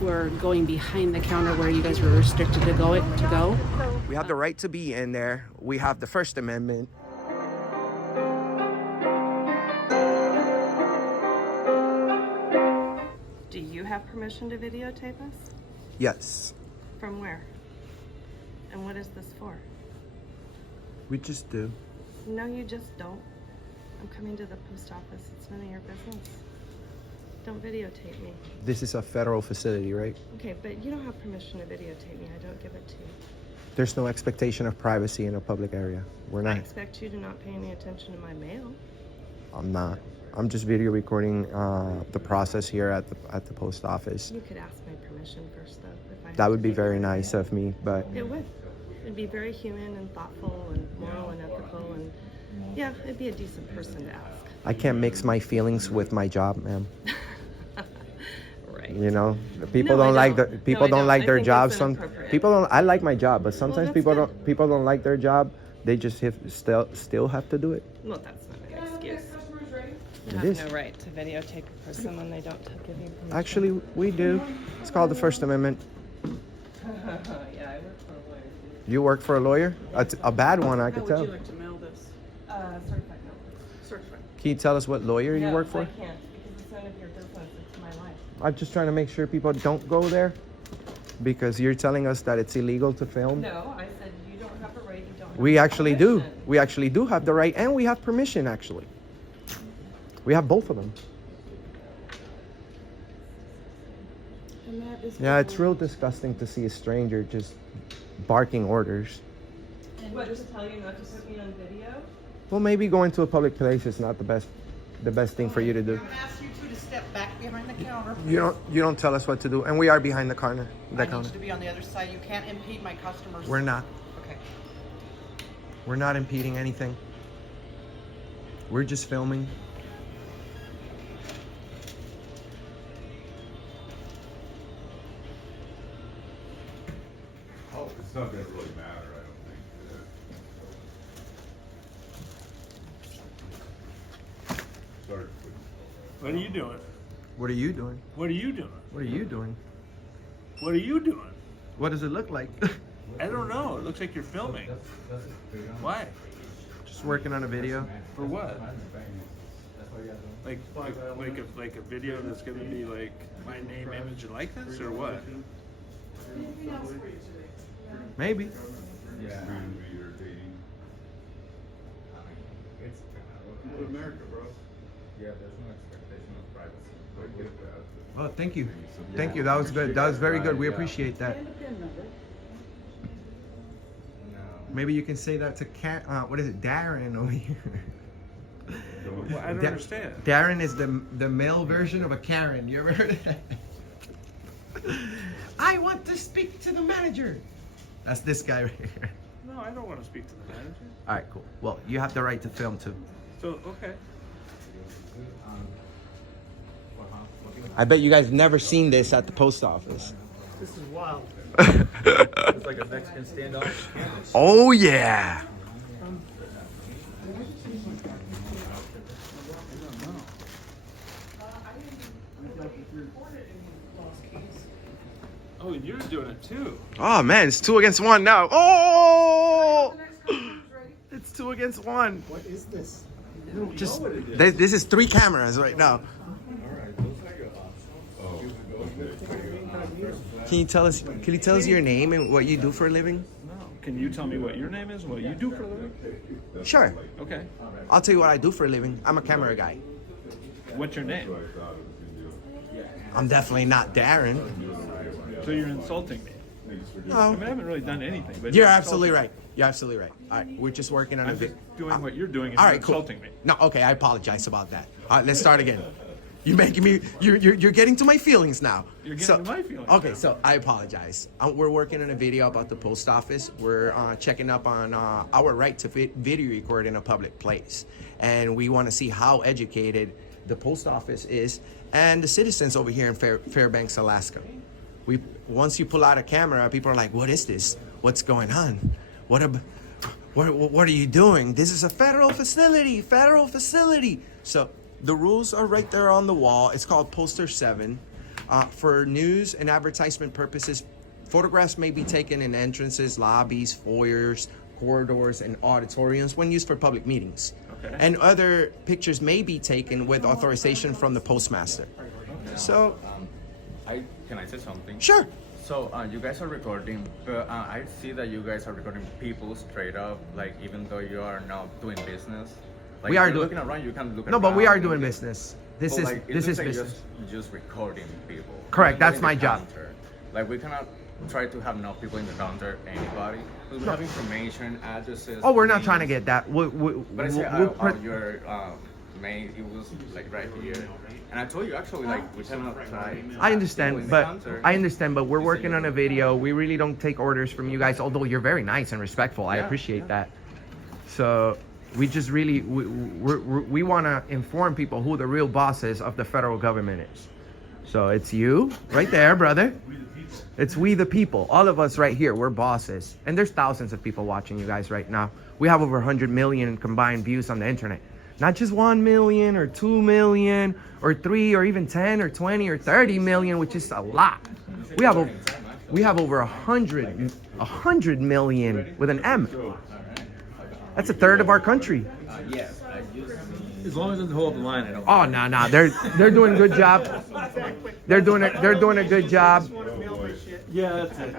were going behind the counter where you guys were restricted to go. We have the right to be in there. We have the First Amendment. Do you have permission to videotape us? Yes, From where? And what is this for? we just do. No, you just don't. I'm coming to the post office. It's none of your business. Don't videotape me. This is a federal facility, right? Okay, but you don't have permission to videotape me. I don't give it to you. There's no expectation of privacy in a public area. We're I not. expect you to not pay any attention to my mail. I'm not. I'm just video recording the process here at the post office. You could ask my permission first, though. If I had That to would be take very your nice mail. of me, but It would. It'd be very human and thoughtful and moral and ethical, and yeah, it'd be a decent person to ask. I can't mix my feelings with my job, ma'am. Right. You know, people No, I don't like don't. the people No, I don't like don't. I their think jobs. it's Some inappropriate. people don't. I like my job, but sometimes that's people good. don't like their job. They just still have to do it. Well, that's not an excuse. You It have is. no right to videotape a person when they don't give you permission. Actually, we do. It's called the First Amendment. Yeah, I work for a lawyer. You work for a lawyer? A bad one, I How could would tell. you like to mail this? Certified mail. Certified. Can you tell us what lawyer you work for? I can't, because it's none of your business. It's my life. I'm just trying to make sure people don't go there because you're telling us that it's illegal to film. No, I said you don't have a right. You don't have We actually do. permission. We actually do have the right, and we have permission. Actually, we have both of them. And that is Yeah, it's real disgusting to see a stranger just barking orders. What, just tell you not to put me on video? Well, maybe going to a public place is not the best thing for you to do. Ask you two to step back behind the counter. You don't tell us what to do, and we are behind the counter. I need you to be on the other side. You can't impede my customers. We're not. Okay. We're not impeding anything. We're just filming. Oh, it's not gonna really matter, I don't think. Sorry. What are you doing? What are you doing? What are you doing? What are you doing? What are you doing? What does it look like? I don't know. It looks like you're filming. Why? Just working on a video. For what? Like a video that's gonna be like my name, image, and likeness, or what? Maybe. It's gonna be irritating. America, bro. Yeah, there's no expectation of privacy. I get that. Well, thank you. Thank you. That was good. That was very good. We appreciate that. No. Maybe you can say that to what is it, Darren over here? Well, I don't understand. Darren is the male version of a Karen. You ever heard of that? I want to speak to the manager. That's this guy right here. No, I don't want to speak to the manager. All right, cool. Well, you have the right to film too. So, okay. I bet you guys never seen this at the post office. This is wild. It's like a Mexican standoff. Oh yeah. Oh, and you're doing it too. Oh man, it's 2 against 1 now. Oh! It's 2 against 1. What is this? Just this is 3 cameras right now. Can you tell us your name and what you do for a living? No. Can you tell me what your name is and what you do for a living? Sure. Okay. I'll tell you what I do for a living. I'm a camera guy. What's your name? I'm definitely not Darren. So you're insulting me. I mean, I haven't really done anything, but You're absolutely right. You're absolutely right. All right, we're just working on a I'm just doing what you're doing and All you're right, cool. insulting me. No, okay, I apologize about that. All right, let's start again. You're making me. You're getting to my feelings now. You're getting to my feelings Okay, now. so I apologize. We're working on a video about the post office. We're checking up on our right to video record in a public place, and we want to see how educated the post office is and the citizens over here in Fairbanks, Alaska. Once you pull out a camera, people are like, "What is this? What's going on? What are you doing? This is a federal facility. Federal facility." So the rules are right there on the wall. It's called Poster 7. For news and advertisement purposes, photographs may be taken in entrances, lobbies, foyers, corridors, and auditoriums when used for public meetings. Okay. And other pictures may be taken with authorization from the postmaster. So, Can I say something? sure. So you guys are recording, but I see that you guys are recording people straight up, like even though you are not doing business. Like, We are if you're doing- looking around. You can look. No, but we around are doing and- business. This but, is like, it this is looks like business. Just recording people. Correct, Even that's in my the job. counter. Like we cannot try to have no people in the counter, anybody. We have information, addresses. Oh, we're not trying to names. get that. But I say we'll put- your main, it was like right here, and I told you actually like we cannot try. I people in understand, the but counter. we're working on a video. We really don't take orders from you guys, although you're very nice and respectful. I Yeah, appreciate that. So we just really we want to inform people who the real bosses of the federal government is. So it's you right there, brother. It's we the people. All of us right here, we're bosses. And there's thousands of people watching you guys right now. We have over 100 million combined views on the internet. Not just 1 million or 2 million or 3 or even 10 or 20 or 30 million, which is a lot. We have over 100 million with an M. That's a third of our country. Yes, As long as it doesn't hold up the line, I don't. Oh no, they're doing a good job. They're doing a good job. Yeah, that's it.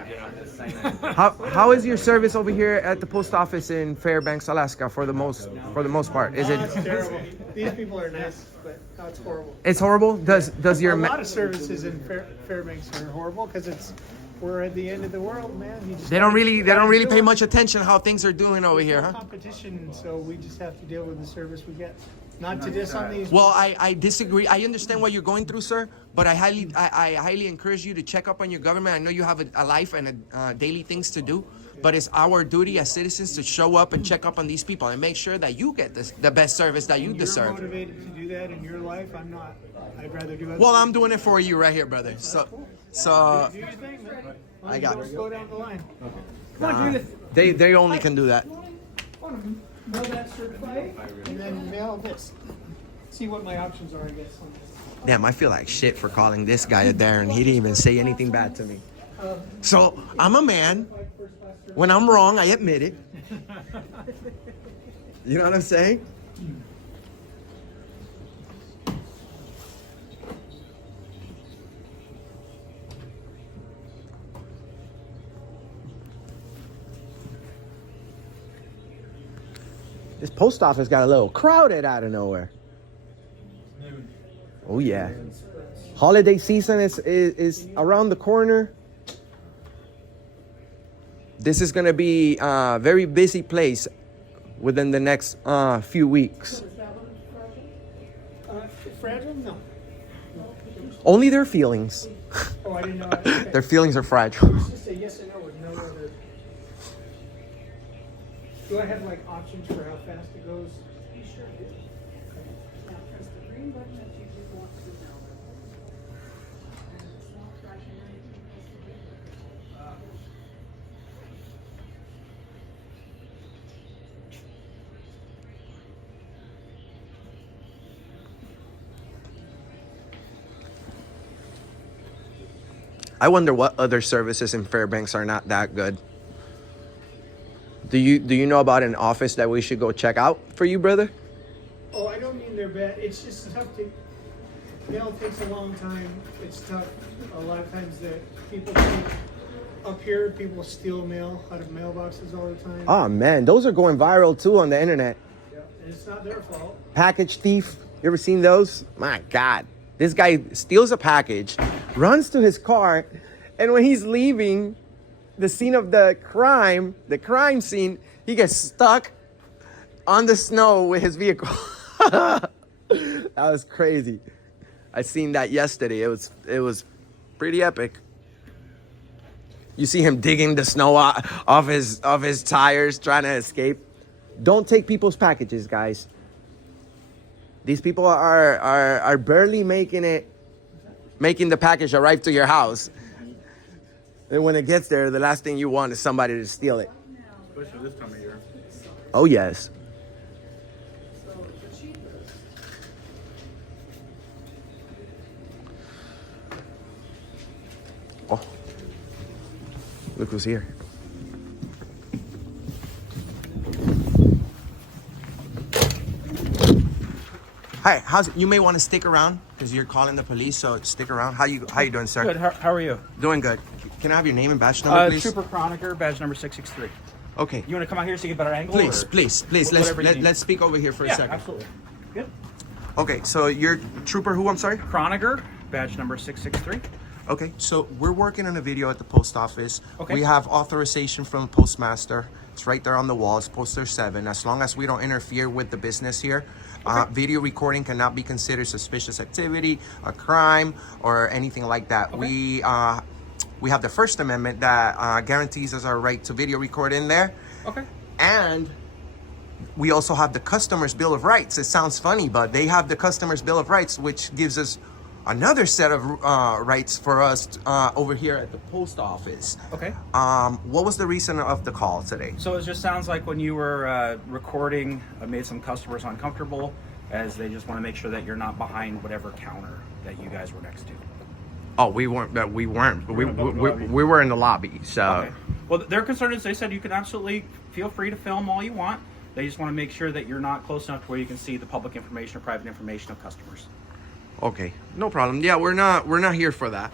Yeah. How is your service over here at the post office in Fairbanks, Alaska for the most part? Is It's it terrible. These people are nice, but no, it's horrible. it's horrible? Does your A lot of services in Fairbanks are horrible because we're at the end of the world, man. You just they don't gotta really do pay it. much attention how things are doing over here, huh? Competition, so we just have to deal with the service we get. Not to diss on these. Well, I disagree. I understand what you're going through, sir, but I highly encourage you to check up on your government. I know you have a life and daily things to do, but it's our duty as citizens to show up and check up on these people and make sure that you get the best service that you You're deserve. motivated to do that in your life. I'm not. I'd rather do other Well, I'm things. doing it for you right here, brother. So Do your thing, man. I got Don't it. go down the line. they only can do that. Mail that certified and then mail this. See what my options are, I guess. On this. Damn, I feel like shit for calling this guy a Darren. He didn't even say anything bad to me. So I'm a man. When I'm wrong, I admit it. You know what I'm saying? This post office got a little crowded out of nowhere. Oh yeah. Holiday season is around the corner. This is gonna be a very busy place within the next few weeks. Fragile? No. Only their feelings. Oh, I didn't know. Okay. Their feelings are fragile. It's just a yes and no with no other. Do I have like options for how fast it goes? You sure do. Now press the green button that you do want to know. And it's not flashing or anything, press the green button. I wonder what other services in Fairbanks are not that good. Do you know about an office that we should go check out for you, brother? Oh, I don't mean they're bad. It's just tough to. Mail takes a long time. It's tough. A lot of times that people take, up here, people steal mail out of mailboxes all the time. Oh man, those are going viral too on the internet. Yeah, and it's not their fault. Package thief. You ever seen those? My God. This guy steals a package, runs to his car, and when he's leaving the scene of the crime scene, he gets stuck on the snow with his vehicle. That was crazy. I seen that yesterday. It was pretty epic. You see him digging the snow off his tires, trying to escape. Don't take people's packages, guys. These people are barely making the package arrive to your house. And when it gets there, the last thing you want is somebody to steal it. Especially this time of year. Oh yes. Oh, look who's here. Hi, you may want to stick around because you're calling the police, so stick around. How you doing, sir? Good. How are you? Doing good. Can I have your name and badge number, please? Trooper Chroniker, badge number 663. Okay. You want to come out here so you get a better angle? Please, or- please. Whatever you need. Let's speak over here for a Yeah, second. absolutely. Good. Okay, so you're Trooper who? I'm sorry. Chroniker, badge number 663. Okay, so we're working on a video at the post office. Okay. We have authorization from the postmaster. It's right there on the wall. It's poster 7. As long as we don't interfere with the business here, video recording cannot be considered suspicious activity, a crime, or anything like that. We have the First Amendment that guarantees us our right to video record in there. Okay. And we also have the Customer's Bill of Rights. It sounds funny, but they have the Customer's Bill of Rights, which gives us another set of rights for us over here at the post office. Okay. What was the reason of the call today? So it just sounds like when you were recording, made some customers uncomfortable, as they just want to make sure that you're not behind whatever counter that you guys were next to. Oh, we weren't. We were in the lobby. So Okay. Well, their concern is they said you can absolutely feel free to film all you want. They just want to make sure that you're not close enough to where you can see the public information or private information of customers. okay, no problem. Yeah, we're not here for that.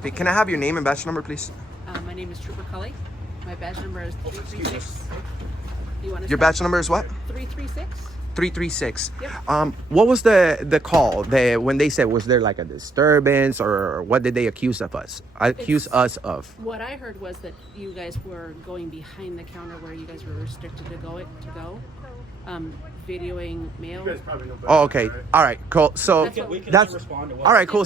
Okay, can I have your name and badge number, please? My name is Trooper Cully. My badge number is 336. You want to Your badge number is what? 336? 336. Yep. What was the call? When they said, was there like a disturbance, or what did they accuse of us? Accuse us of? What I heard was that you guys were going behind the counter where you guys were restricted to go. Videoing mail. Oh, okay. All right. Cool. So That's what we can that's respond to what- all right. Cool.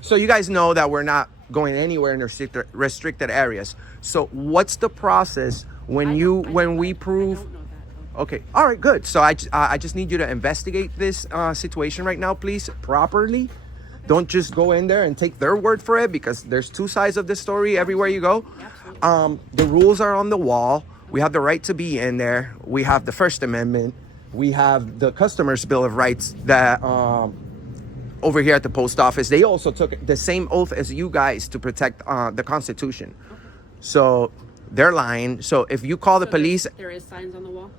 So you guys know that we're not going anywhere in restricted areas. So what's the process when we prove? I don't know that, though. Okay. All right. Good. So I just need you to investigate this situation right now, please, properly. Don't just go in there and take their word for it, because there's two sides of this story everywhere you go. Absolutely. The rules are on the wall. We have the right to be in there. We have the First Amendment. We have the Customer's Bill of Rights that over here at the post office, they also took the same oath as you guys to protect the Constitution. So they're lying. So if you call the police, There is signs on the wall.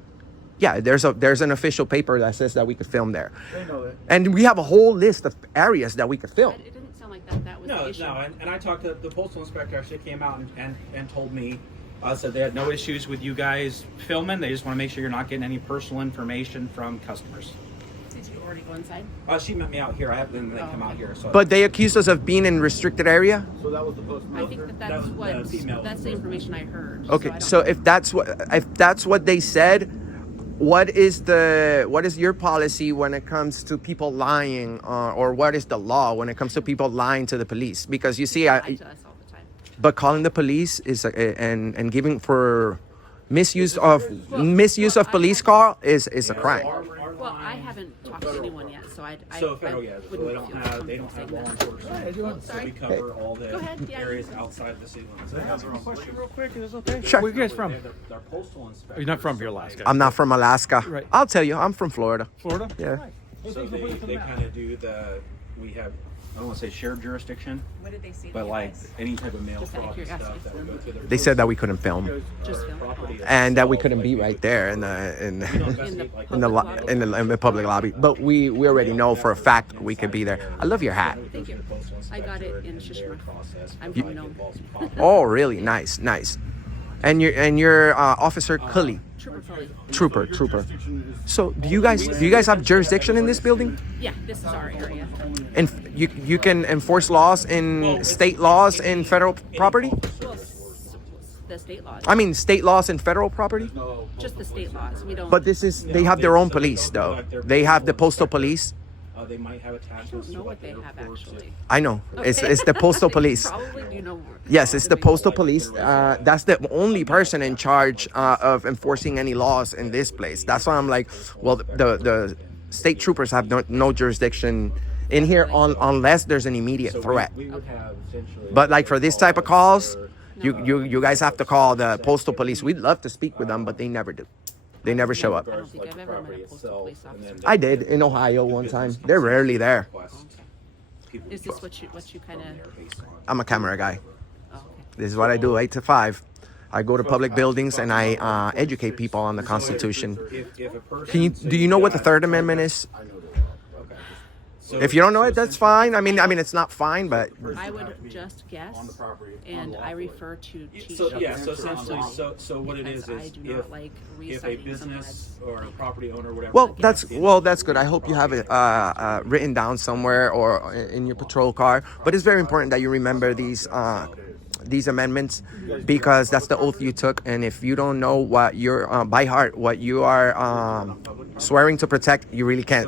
yeah, there's an official paper that says that we could film there. They know that. And we have a whole list of areas that we could film. It didn't sound like that was the No, issue. and I talked to the postal inspector. Actually came out and told me, said they had no issues with you guys filming. They just want to make sure you're not getting any personal information from customers. Did you already go inside? She met me out here. I have them come out here. So. But they accused us of being in restricted area. So that was the postmaster. I think that's the information I heard. Okay, I don't so know. if that's what they said, what is your policy when it comes to people lying, or what is the law when it comes to people lying to the police? Because you see, Lie to us all the time. but calling the police is and giving for misuse of police car is a crime. Well, I haven't talked to anyone yet, so I federal, yeah. So they wouldn't don't feel have law comfortable saying enforcement. that. So Sorry. we cover all the Go ahead, yeah. areas outside of the city limits. I have a question real quick. Is this okay? Sure. Where you guys from? They're postal inspectors. You're not from here, Alaska. I'm not from Alaska. Right. I'll tell you, I'm from Florida. Florida? Yeah. So they kind of do we have, I don't want to say shared jurisdiction, What did they say? but like any type of mail Just out of fraud and stuff curiosity. that would go through their. They said that we couldn't film, Just film. and that we couldn't be right there in In the public lobby. But we already know for a fact we could be there. I love your hat. Thank you. I got it in Shishma. I'm from Nome. Oh, really? Nice. And you're Officer Cully. Trooper Cully. Trooper. So do you guys have jurisdiction in this building? Yeah, this is our area. And you can enforce laws in state laws in federal property? Well, the state laws. I mean state laws and federal property? Just the state laws. We don't. But they have their own police though. They have the postal police. They might have I attachments don't to know like what they have actually. I know. It's the postal police. Probably do know more. Yes, it's the postal police. That's the only person in charge of enforcing any laws in this place. That's why I'm like, well, the state troopers have no jurisdiction in here unless there's an immediate threat. We would have essentially. But like for this type of calls, you guys have to call the postal police. We'd love to speak with them, but they never do. They never show up. I don't think I've ever met a postal police officer. I did in Ohio one time. They're rarely there. people. Is this what you kind of? I'm a camera guy. Oh, okay. This is what I do, 8 to 5. I go to public buildings and I educate people on the Constitution. If a person, Can you do you know what the Third Amendment is? So- If you don't know so it, that's essentially- fine. I mean, it's not fine, but I would just guess, and I refer to cheat So sheets yeah, so and essentially, online so what it is because I do not like if a reciting something business that's. or a property owner, whatever. well, that's good. I hope you have it written down somewhere or in your patrol car. But it's very important that you remember these amendments because that's the oath you took. And if you don't know what you're by heart, what you are swearing to protect, you really can't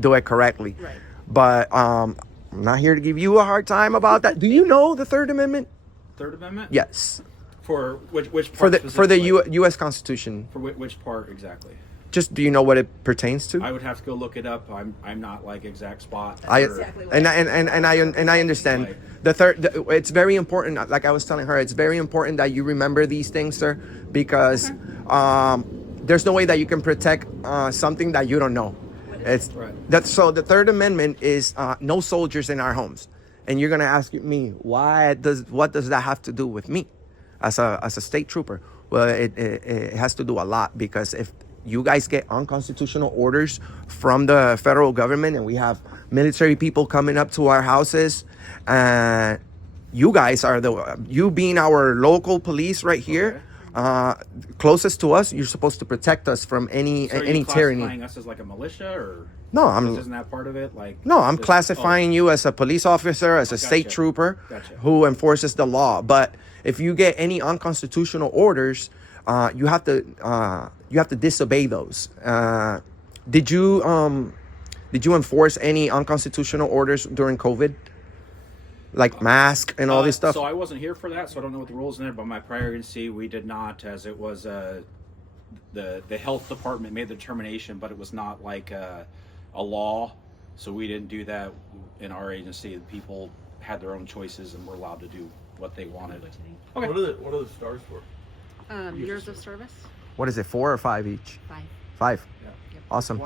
do it correctly. Right. But I'm not here to give you a hard time about that. Do you know the Third Amendment? Third Amendment. Yes. For which part For the specifically? U.S. Constitution. For which part exactly? Just do you know what it pertains to? I would have to go look it up. I'm not like exact spot. I or- and I understand. It's very important. Like I was telling her, it's very important that you remember these things, sir, because there's no way that you can protect something that you don't know. It's Right. so the Third Amendment is no soldiers in our homes, and you're gonna ask me what does that have to do with me as a state trooper? Well, it has to do a lot because if you guys get unconstitutional orders from the federal government and we have military people coming up to our houses, you guys are you being our local police right here, closest to us, you're supposed to protect us from any So are you any tyranny. classifying us as like a militia, or No, I'm isn't that part of it? Like I'm just- classifying you as a police officer, as a state Gotcha. trooper Gotcha. who enforces the law. But if you get any unconstitutional orders, you have to disobey those. Did you enforce any unconstitutional orders during COVID, like mask and all this stuff? So I wasn't here for that, so I don't know what the rules in there. But my prior agency, we did not, as it was the health department made the determination, but it was not like a law, so we didn't do that in our agency. The people had their own choices and were allowed to do what they wanted. What are the stars for? Years of service, What is it, 4 or 5 each? 5. 5. Yeah. Awesome.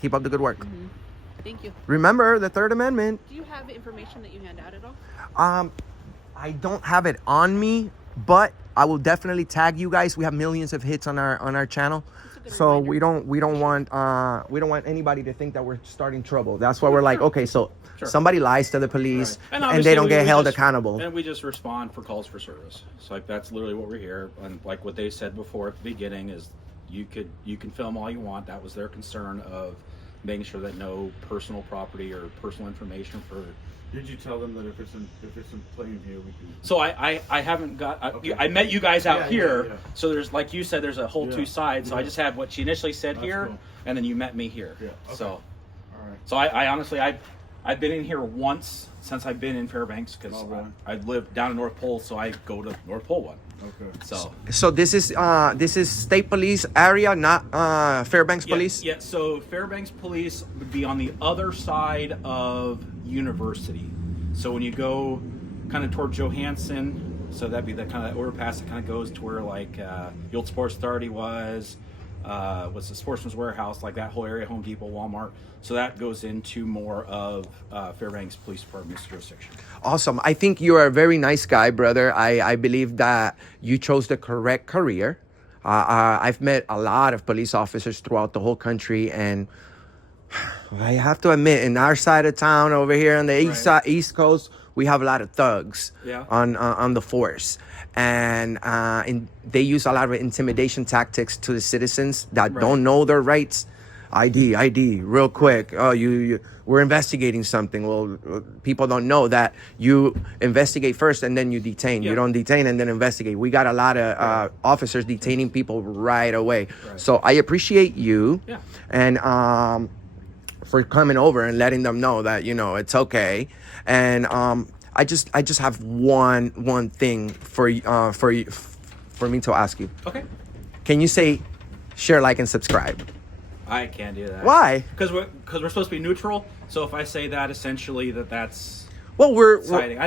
Keep up the good work. Thank you. Remember the Third Amendment. Do you have information that you hand out at all? I don't have it on me, but I will definitely tag you guys. We have millions of hits on our channel, good so reminder. we don't want anybody to think that we're starting trouble. That's why we're like, okay, so somebody lies to the police and obviously they don't get we held just- accountable. And we just respond for calls for service. So like that's literally what we're here. And like what they said before at the beginning is you can film all you want. That was their concern of making sure that no personal property or personal information for. Did you tell them that if it's in plain view, we can? So I haven't got. Okay. I met you guys out Yeah, here. yeah. So there's like you said, there's a whole Yeah, two sides. So I yeah. just have what she initially said That's here, cool. and then you met me here. Yeah, okay. So. All right. So I honestly I've been in here once since I've been in Fairbanks because Oh, really? I live down in North Pole, so I go to North Pole one. Okay. So So this is state police area, not Fairbanks police. Yeah. So Fairbanks police would be on the other side of University. So when you go kind of toward Johansson, so that'd be the kind of that overpass that kind of goes to where like the old Sports Authority was. What's the Sportsman's Warehouse, like that whole area, Home Depot, Walmart. So that goes into more of Fairbanks Police Department's jurisdiction. Awesome. I think you are a very nice guy, brother. I believe that you chose the correct career. I've met a lot of police officers throughout the whole country, and I have to admit, in our side of town over here on the East Coast, we have a lot of thugs on the force, and they use a lot of intimidation tactics to the citizens that don't know their rights. ID, real quick. Oh, we're investigating something. Well, people don't know that you investigate first and then you detain. You don't detain and then investigate. We got a lot of officers detaining people right away. So I appreciate you and for coming over and letting them know that it's okay. And I just have one thing for me to ask you. Okay. Can you say share, like, and subscribe? I can't do that. Why? Because we're supposed to be neutral. So if I say that, essentially that's Well, we're siding.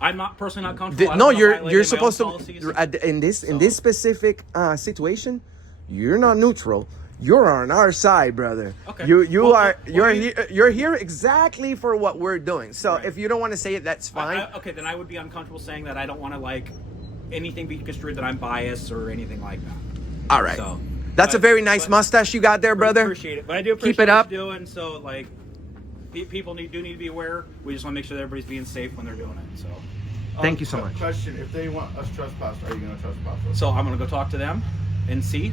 I'm not personally not comfortable. I no, don't wanna you're violate any of my supposed own to policies. in this specific situation. You're not neutral. you're on our side, brother. Okay. You're here exactly for what we're doing. So Right. if you don't want to say it, that's fine. Okay, then I would be uncomfortable saying that I don't want to like anything be construed that I'm biased or anything like that. All right. So That's a very nice mustache you got there, brother. Appreciate it, but I do appreciate Keep it what up. you're doing. So like, people need to be aware. We just want to make sure that everybody's being safe when they're doing it. So. Thank you so much. Question: if they want us trespassed, are you going to trespass us? So I'm gonna go talk to them and see.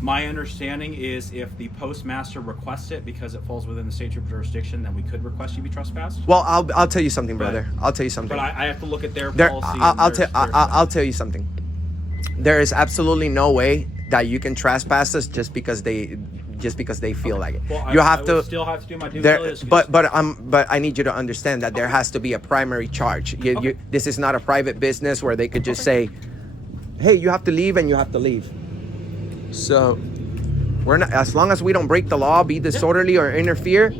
My understanding is if the postmaster requests it because it falls within the state trooper jurisdiction, then we could request you be trespassed. Well, I'll tell you something, brother. I'll tell you something. But I have to look at their There, policy. I'll tell you something. There is absolutely no way that you can trespass us just because they feel like it. Well, You I have to. would still have to do my due There, diligence. but I need you to understand that there has to be a primary charge. This is not a private business where they could just say, "Hey, you have to leave," and you have to leave. So, we're not. As long as we don't break the law, be disorderly, or interfere,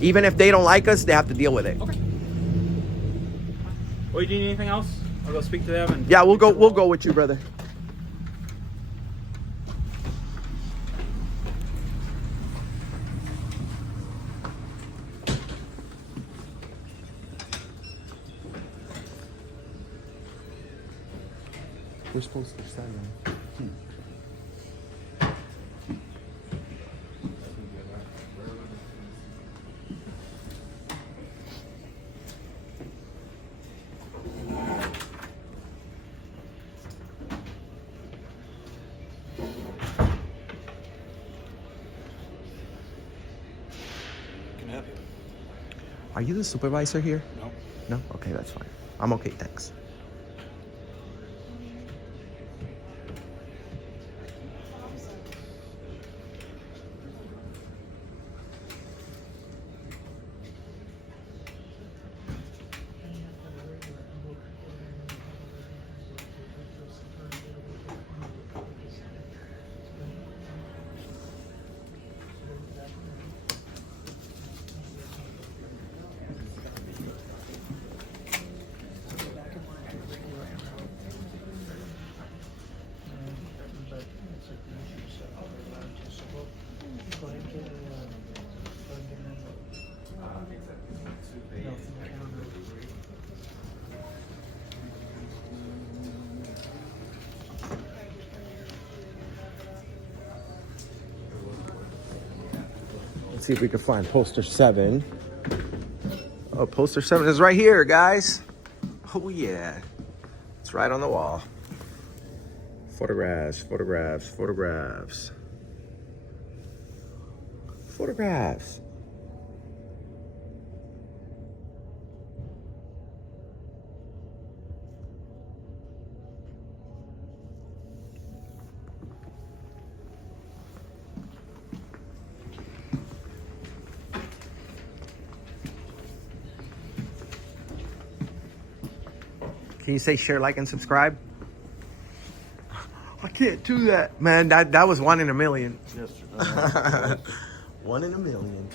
even if they don't like us, they have to deal with it. Okay. Well, you need anything else? I'll go speak to them and. Yeah, we'll go with you, brother. We're supposed to sign them. Can I help you? Are you the supervisor here? No. No? Okay, that's fine. I'm okay, thanks. Let's see if we can find poster 7. Oh, poster 7 is right here, guys. Oh, yeah. It's right on the wall. Photographs, photographs, photographs. Photographs. Can you say share, like, and subscribe? I can't do that. Man, that was 1 in a million. Yes, 1 in a million.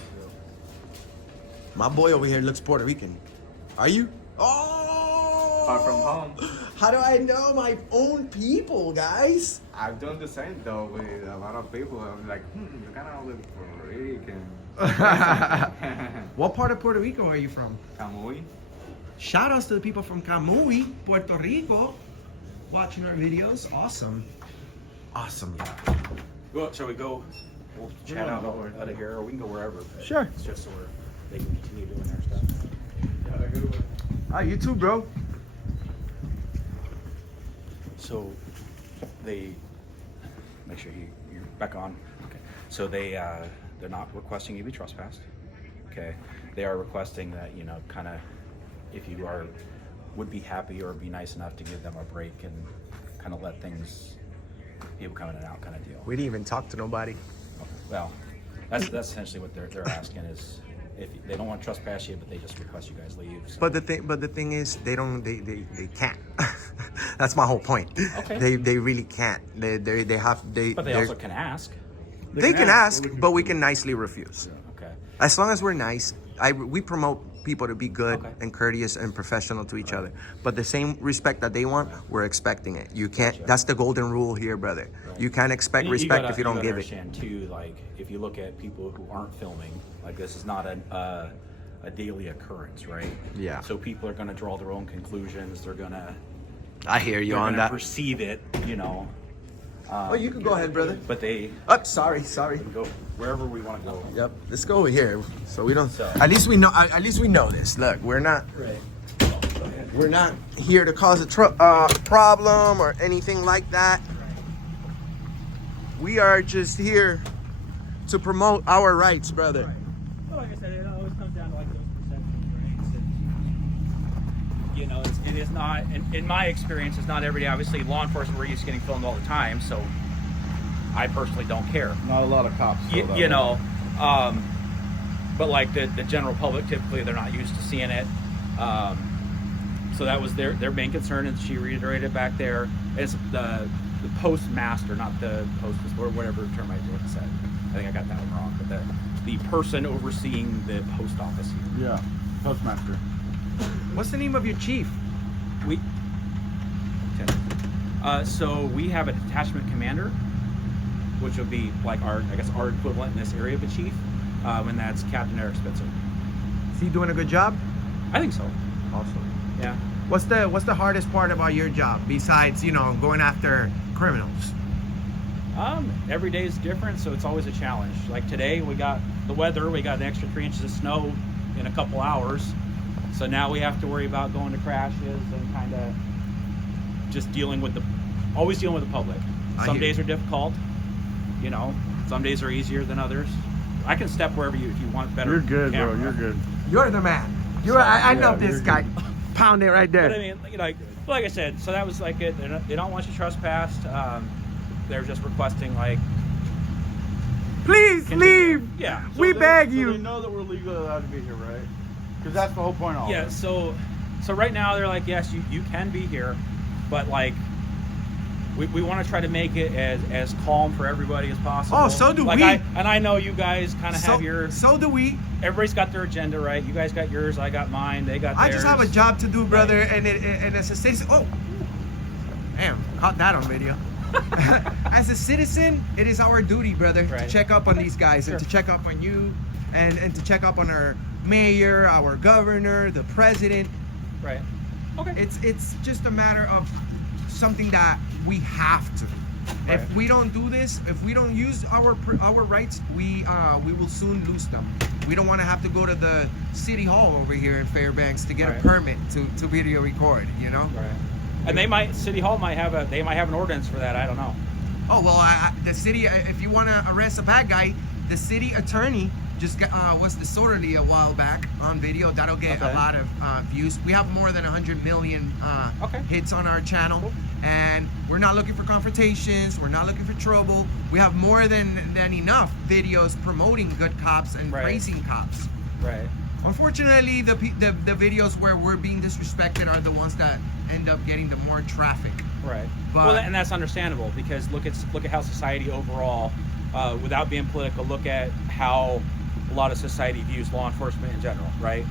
My boy over here looks Puerto Rican. Are you? Oh! Far from home. How do I know my own people, guys? I've done the same though with a lot of people. I'm like, you kind of look Puerto Rican. What part of Puerto Rico are you from? Camuy. Shout outs to the people from Camuy, Puerto Rico, watching our videos. Awesome. Awesome. Well, shall we go? We'll chat out of here, or we can go wherever. but Sure. It's just so they can continue doing their stuff. Ah, you too, bro. So they make sure you're back on. Okay. So they're not requesting you be trespassed. Okay. They are requesting that kind of if you would be happy or be nice enough to give them a break and kind of let things people come in and out kind of deal. We didn't even talk to nobody. Okay. Well, that's essentially what they're asking is if they don't want to trespass you, but they just request you guys leave. So. But the thing is, they can't. That's my whole point. Okay. They really can't. But They also can ask. They can ask, but we can nicely refuse. Okay. As long as we're nice, we promote people to be good Okay. and courteous and professional to each other. But the same respect that they want, we're expecting it. You can't. That's the golden rule here, brother. You can't expect And respect gotta- if you don't gotta give it. understand too, like if you look at people who aren't filming, like this is not a daily occurrence, right? Yeah. So people are gonna draw their own conclusions. They're gonna I hear you they're on gonna that. perceive it, you know. Oh, you can go ahead, brother. But they Oh, sorry. can go wherever we want to go. Yep. Let's go over here. So we don't. So- At least we know. At least we know this. Look, we're not. Right. We're not here to cause a problem or anything like that. We are just here to promote our rights, brother. Well, like I said, it always comes down to like those perceptions, right? And, you know, it is not, in my experience, it's not every day. Obviously, law enforcement, we're used to getting filmed all the time, so I personally don't care. Not a lot of cops. feel that You way. know, but like the general public, typically they're not used to seeing it. So that was their main concern, and she reiterated back there. It's the postmaster, not the hostess, or whatever term I just said. I think I got that one wrong, but the person overseeing the post office here. Yeah, postmaster. What's the name of your chief? We so we have a detachment commander, which would be like our equivalent in this area of a chief, and that's Captain Eric Spitzer. Is he doing a good job? I think so. Awesome. Yeah. What's the hardest part about your job besides going after criminals? Every day is different, so it's always a challenge. Like today, we got the weather. We got an extra 3 inches of snow in a couple hours, so now we have to worry about going to crashes and kind of just always dealing with the public. Some days are difficult, some days are easier than others. I can step wherever if you want better. You're good, camera. bro. You're good. You're the man. I know this guy. Pound it right there. But I mean, like I said, so that was like it. They don't want you trespassed. They're just requesting Please leave. Yeah. We beg So you. they know that we're legally allowed to be here, right? Because that's the whole point of all Yeah. this. So right now they're like, yes, you can be here, but we want to try to make it as calm for everybody as possible. Oh, so do we. I know you guys kind of have your. So do we. Everybody's got their agenda, right? You guys got yours. I got mine. They got I theirs. just have a job to do, brother, and as a citizen. Oh, damn! Caught that on video. As a citizen, it is our duty, brother, to Right. check up on these guys and Sure. to check up on you, and to check up on our mayor, our governor, the president. Right. Okay. It's just a matter of something that we have to. Right. If we don't do this, if we don't use our rights, we will soon lose them. We don't want to have to go to the city hall over here in Fairbanks to get Right. a permit to video record. Right. And City Hall might have an ordinance for that. I don't know. Oh well, the city. If you want to arrest a bad guy, the city attorney just was disorderly a while back on video. That'll get a Okay. lot of views. We have more than 100 million Okay. hits on our channel, Cool. and we're not looking for confrontations. We're not looking for trouble. We have more than enough videos promoting good cops and Right. praising cops. Right. Unfortunately, the videos where we're being disrespected are the ones that end up getting the more traffic. Right. But- And that's understandable because look at how society overall, without being political, look at how a lot of society views law enforcement in general. Right.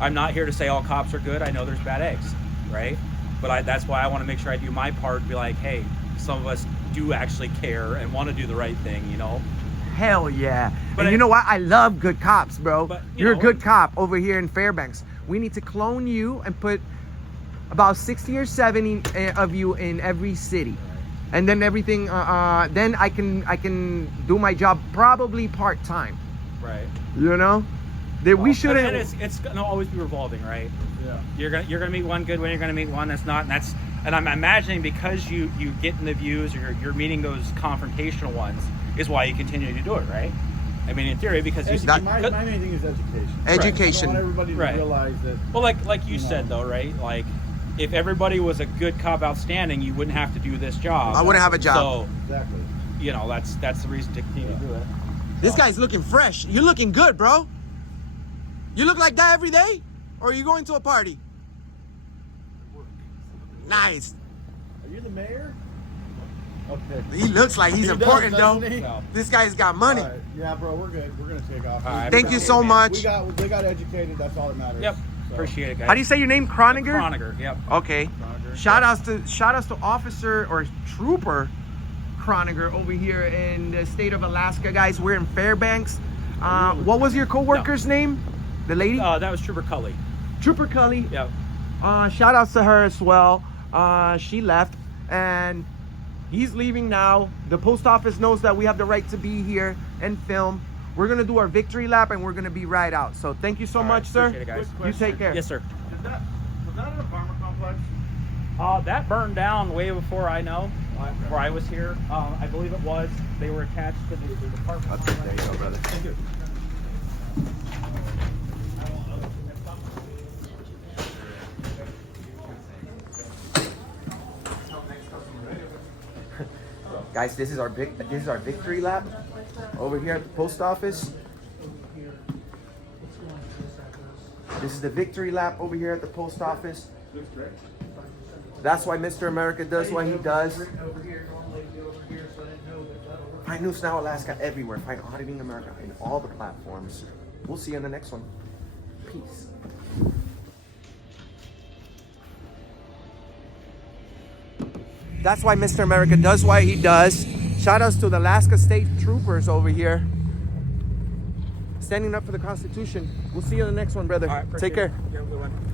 I'm not here to say all cops are good. I know there's bad eggs. Right. But that's why I want to make sure I do my part to be like, hey, some of us do actually care and want to do the right thing. Hell yeah. But And you know what? I love good cops, bro. But, You're a good cop over here in Fairbanks. We need to clone you and put about 60 or 70 of you in every city. And then everything, then I can do my job probably part-time. Right. We shouldn't. And it's gonna always be revolving, right? Yeah. You're gonna meet one good one. You're gonna meet one that's not, and I'm imagining because you get in the views or you're meeting those confrontational ones is why you continue to do it, right? I mean, in theory, because My main thing is education. Education. I want everybody to Right. realize that. well, like you said though, right? Like if everybody was a good cop, outstanding, you wouldn't have to do this job. I wouldn't have a job. So Exactly. that's the reason to continue to do it. This guy's looking fresh. You're looking good, bro. You look like that every day? Or are you going to a party? Nice. Are you the mayor? Okay. He looks like he's He does, important though. doesn't he? No. This guy's got money. All right. Yeah, bro, we're good. We're gonna take off. All right. Thank you so much. They got educated. That's all that matters. Yep. So. Appreciate it, guys. How do you say your name? Croniger? Croniger, yep. Okay. Croniger. Shout outs to Officer or Trooper Croniger over here in the state of Alaska, guys. We're in Fairbanks. What was your co-worker's name? The lady? That was Trooper Cully. Trooper Cully. Yep. Shout outs to her as well. She left and he's leaving now. The post office knows that we have the right to be here and film. We're gonna do our victory lap and we're gonna be right out. So thank you so much, sir. appreciate it, guys. You take care. Yes, sir. Was that an apartment complex? That burned down way before I know, before I was here. I believe it was. They were attached to the department. There you go, brother. Thank you. Guys, this is our victory lap over here at the post office. This is the victory lap over here at the post office. That's why Mr. America does what he does. Find News Now Alaska everywhere. Find Auditing America in all the platforms. We'll see you in the next one. Peace. That's why Mr. America does what he does. Shout outs to the Alaska State Troopers over here. Standing up for the Constitution. We'll see you in the next one, brother. All right, Take appreciate it. care. You have a good one.